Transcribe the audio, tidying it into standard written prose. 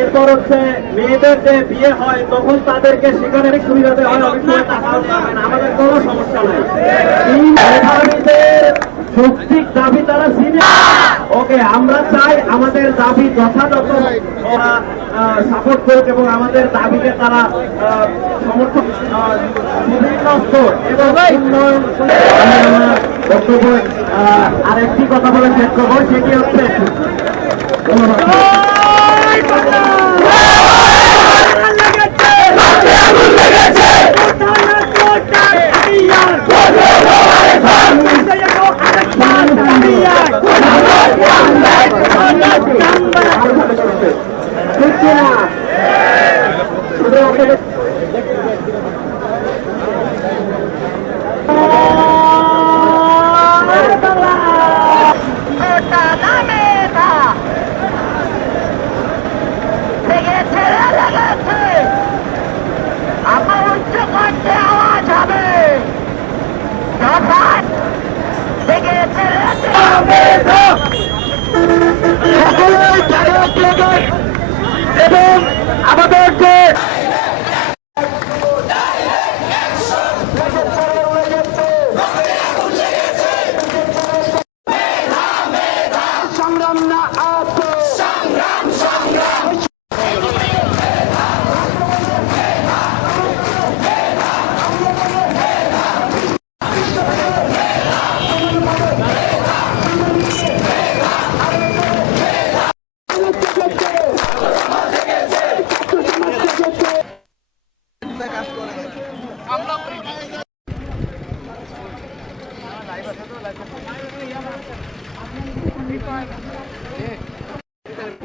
এরপর হচ্ছে মেয়েদের যে বিয়ে হয় তখন তাদেরকে সেখানে সুবিধা দেওয়া হয়, অনেক সময় টাকাও পাবেন, আমাদের কোনো সমস্যা নাই। মেধাবীদের যৌক্তিক দাবি তারা ওকে, আমরা চাই আমাদের দাবি যথাযথ সাপোর্ট করুক এবং আমাদের দাবিকে তারা সমর্থন বিভিন্ন স্তর এবং উন্নয়ন। বক্তব্য আরেকটি কথা বলে শেষ করবো, সেটি হচ্ছে সকলেই